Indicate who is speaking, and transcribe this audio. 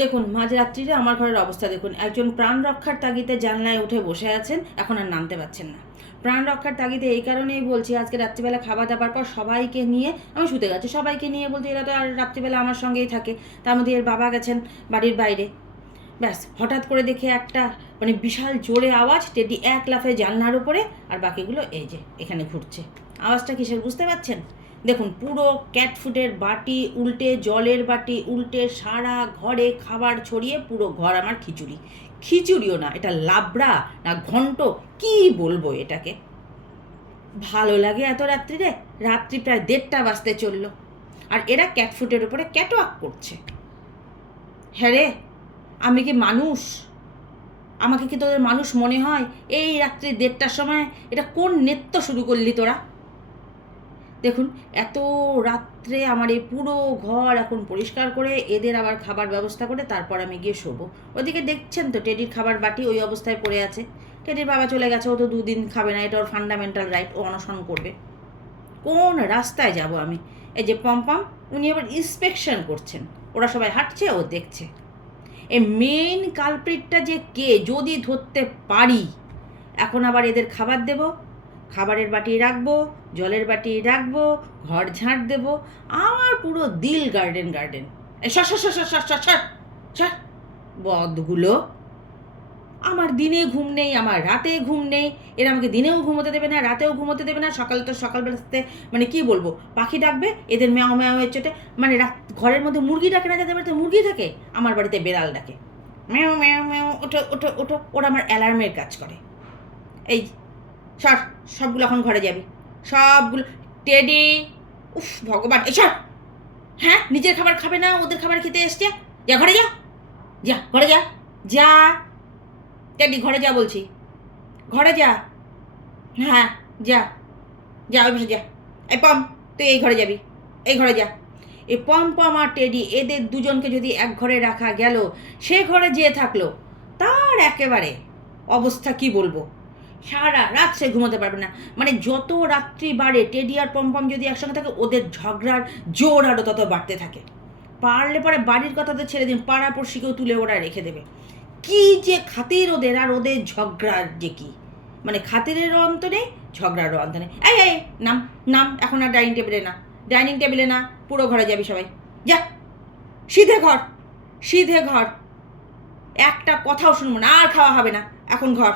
Speaker 1: দেখুন মাঝরাত্রিরে আমার ঘরের অবস্থা দেখুন। একজন প্রাণ রক্ষার তাগিদে জানলায় উঠে বসে আছেন, এখন আর নামতে পারছেন না। প্রাণ রক্ষার তাগিদে এই কারণেই বলছি, আজকে রাত্রিবেলা খাবার দাবার পর সবাইকে নিয়ে, আমি শুতে গেছি, সবাইকে নিয়ে বলতে এরা তো আর রাত্রিবেলা আমার সঙ্গেই থাকে। তার মধ্যে এর বাবা গেছেন বাড়ির বাইরে। ব্যাস, হঠাৎ করে দেখে একটা মানে বিশাল জোরে আওয়াজ, টেডি এক লাফে জানলার উপরে, আর বাকিগুলো এই যে, এখানে ঘুরছে। আওয়াজটা কিসের, বুঝতে পারছেন? দেখুন, পুরো ক্যাট ফুডের বাটি, উল্টে জলের বাটি, উল্টে সারা ঘরে খাবার ছড়িয়ে পুরো ঘর আমার খিচুড়ি। খিচুড়িও না, এটা লাবড়া না ঘন্ট, কি বলব এটাকে? ভালো লাগে এত রাত্রিরে? রাত্রি প্রায় দেড়টা বাজতে চলল। আর এরা ক্যাটফুটের উপরে ক্যাটওয়াক করছে। হ্যাঁ রে, আমি কি মানুষ? আমাকে কি তোদের মানুষ মনে হয়? এই রাত্রি দেড়টার সময় এটা কোন নৃত্য শুরু করলি তোরা? দেখুন, এত রাত্রে আমার এই পুরো ঘর এখন পরিষ্কার করে এদের আবার খাবার ব্যবস্থা করে তারপর আমি গিয়ে শোবো। ওদিকে দেখছেন তো টেডির খাবার বাটি ওই অবস্থায় পড়ে আছে। টেডির বাবা চলে গেছে, ও তো দুদিন খাবে না, এটা ওর ফান্ডামেন্টাল রাইট ও অনশন করবে। কোন রাস্তায় যাব আমি? এই যে পম্পম উনি আবার ইন্সপেকশন করছেন। ওরা সবাই হাঁটছে, ও দেখছে। এই মেন কালপ্রিটটা যে কে, যদি ধরতে পারি, এখন আবার এদের খাবার দেব? খাবারের বাটি রাখব, জলের বাটি রাখব, ঘর ঝাঁট দেবো, আমার পুরো দিল গার্ডেন গার্ডেন। বদগুলো, আমার দিনে ঘুম নেই, আমার রাতে ঘুম নেই। এরা আমাকে দিনেও ঘুমোতে দেবে না, রাতেও ঘুমোতে দেবে না। সকালে তো সকালবেলাতে মানে কি বলব, পাখি ডাকবে, এদের মেয়া ম্যাও এর চোটে। মানে রাত, ঘরের মধ্যে মুরগি ডাকে না, যাদের বাড়িতে মুরগি থাকে, আমার বাড়িতে বেড়াল ডাকে। ম্যাও ম্যাও ম্যাও, ওঠো ওঠো ওঠো, ওরা আমার অ্যালার্মের কাজ করে। এই সর সবগুলো এখন ঘরে যাবি। সবগুলো, টেডি, উফ, ভগবান এসব হ্যাঁ নিজের খাবার খাবে না, ওদের খাবার খেতে এসছে। যা, ঘরে যা। যা, ঘরে যা। যা। টেডি, ঘরে যা বলছি। ঘরে যা। হ্যাঁ যা। যা, ওই যা। এই পম, তুই এই ঘরে যাবি। এই ঘরে যা। এই পম পম আর টেডি, এদের দুজনকে যদি এক ঘরে রাখা গেল, সে ঘরে যেয়ে থাকল, তার একেবারে অবস্থা কি বলব? সারা রাত সে ঘুমোতে পারবে না। মানে যত রাত্রি বাড়ে, টেডি আর পম্পম যদি একসঙ্গে থাকে, ওদের ঝগড়ার জোর আরও তত বাড়তে থাকে। পারলে পরে বাড়ির কথা তো ছেড়ে দিন পাড়াপড়শিকেও তুলে ওরা রেখে দেবে। কি যে খাতির ওদের, আর ওদের ঝগড়ার যে কি? মানে খাতিরেরও অন্ত নেই ঝগড়ারও অন্ত নেই এই এই, নাম নাম, এখন আর ডাইনিং টেবিলে না। ডাইনিং টেবিলে না, পুরো ঘরে যাবি সবাই। যা, সিধে ঘর সিধে ঘর। একটা কথাও শুনব না, আর খাওয়া হবে না। এখন ঘর।